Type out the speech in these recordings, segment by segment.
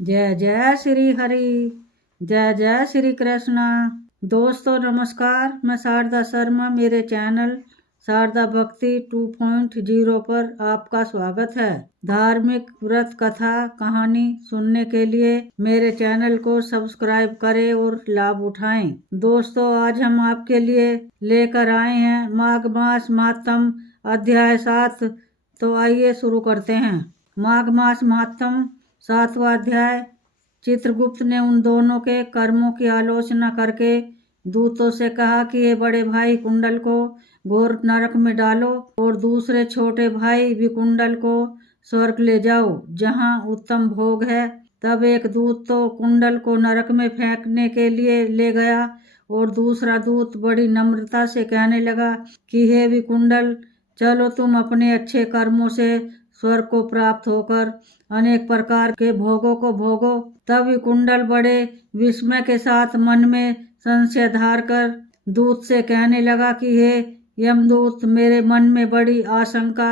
जय जय श्री हरि। जय जय श्री कृष्णा। दोस्तों नमस्कार, मैं शारदा शर्मा। मेरे चैनल शारदा भक्ति 2.0 पर आपका स्वागत है। धार्मिक व्रत कथा कहानी सुनने के लिए मेरे चैनल को सब्सक्राइब करें और लाभ उठाएं। दोस्तों आज हम आपके लिए लेकर आए हैं माघ मास महात्म अध्याय 7। तो आइए शुरू करते हैं। माघ मास महात्म 7वां अध्याय। चित्रगुप्त ने उन दोनों के कर्मों की आलोचना करके दूतों से कहा कि ये बड़े भाई कुंडल को घोर नरक में डालो और दूसरे छोटे भाई विकुंडल को स्वर्ग ले जाओ जहाँ उत्तम भोग है। तब एक दूत तो कुंडल को नरक में फेंकने के लिए ले गया और दूसरा दूत बड़ी नम्रता से कहने लगा कि हे विकुंडल, चलो तुम अपने अच्छे कर्मों से स्वर्ग को प्राप्त होकर अनेक प्रकार के भोगों को भोगो। तब विकुंडल बड़े विस्मय के साथ मन में संशय धार कर दूत से कहने लगा कि हे यमदूत, मेरे मन में बड़ी आशंका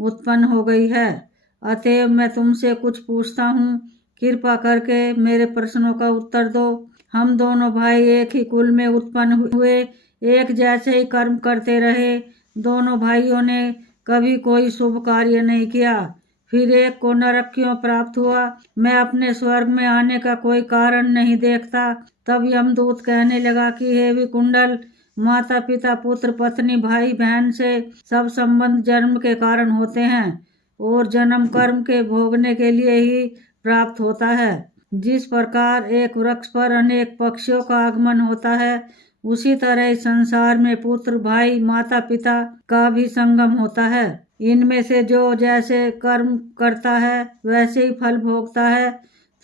उत्पन्न हो गई है, अतएव मैं तुमसे कुछ पूछता हूँ। कृपा करके मेरे प्रश्नों का उत्तर दो। हम दोनों भाई एक ही कुल में उत्पन्न हुए, एक जैसे ही कर्म करते रहे। दोनों भाइयों ने कभी कोई शुभ कार्य नहीं किया, फिर एक को नरक क्यों प्राप्त हुआ? मैं अपने स्वर्ग में आने का कोई कारण नहीं देखता। तब यमदूत कहने लगा कि हे विकुंडल, माता पिता पुत्र पत्नी भाई बहन से सब संबंध जन्म के कारण होते हैं और जन्म कर्म के भोगने के लिए ही प्राप्त होता है। जिस प्रकार एक वृक्ष पर अनेक पक्षियों का आगमन होता है, उसी तरह संसार में पुत्र भाई माता पिता का भी संगम होता है। इनमें से जो जैसे कर्म करता है वैसे ही फल भोगता है।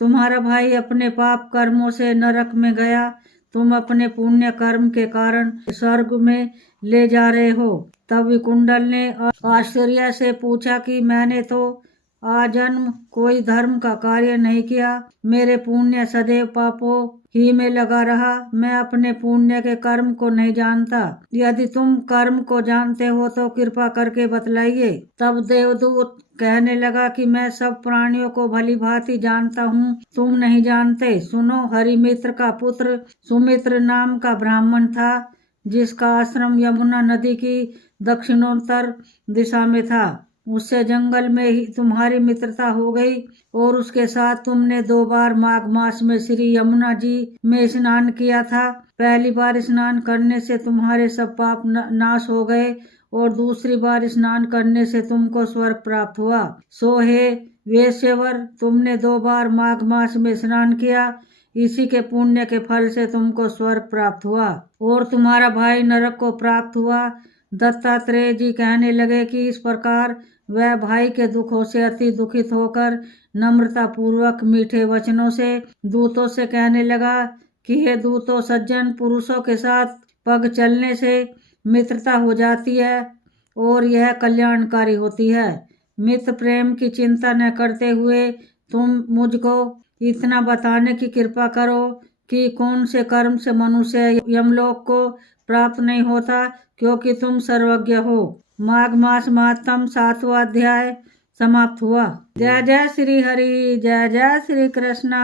तुम्हारा भाई अपने पाप कर्मों से नरक में गया, तुम अपने पुण्य कर्म के कारण स्वर्ग में ले जा रहे हो। तब विकुंडल ने आश्चर्य से पूछा कि मैंने तो आजन्म कोई धर्म का कार्य नहीं किया, मेरे पुण्य सदैव पापों ही में लगा रहा। मैं अपने पुण्य के कर्म को नहीं जानता। यदि तुम कर्म को जानते हो तो कृपा करके बतलाइए। तब देवदूत कहने लगा कि मैं सब प्राणियों को भली भांति जानता हूँ, तुम नहीं जानते। सुनो, हरिमित्र का पुत्र सुमित्र नाम का ब्राह्मण था, जिसका आश्रम यमुना नदी की दक्षिणोत्तर दिशा में था। उससे जंगल में ही तुम्हारी मित्रता हो गई और उसके साथ तुमने 2 बार माघ मास में श्री यमुना जी में स्नान किया था। पहली बार स्नान करने से तुम्हारे सब पाप नाश हो गए और दूसरी बार स्नान करने से तुमको स्वर्ग प्राप्त हुआ। सो हे वेश्यवर, तुमने 2 बार माघ मास में स्नान किया, इसी के पुण्य के फल से तुमको स्वर्ग प्राप्त हुआ और तुम्हारा भाई नरक को प्राप्त हुआ। दत्तात्रेय जी कहने लगे कि इस प्रकार वह भाई के दुखों से अति दुखित होकर नम्रता पूर्वक मीठे वचनों से दूतों से कहने लगा कि हे दूतों, सज्जन पुरुषों के साथ पग चलने से मित्रता हो जाती है और यह कल्याणकारी होती है। मित्र प्रेम की चिंता न करते हुए तुम मुझको इतना बताने की कृपा करो कि कौन से कर्म से मनुष्य यमलोक को प्राप्त नहीं होता, क्योंकि तुम सर्वज्ञ हो। माघ मास महात्म 7वां अध्याय समाप्त हुआ। जय जय श्री हरि। जय जय श्री कृष्णा।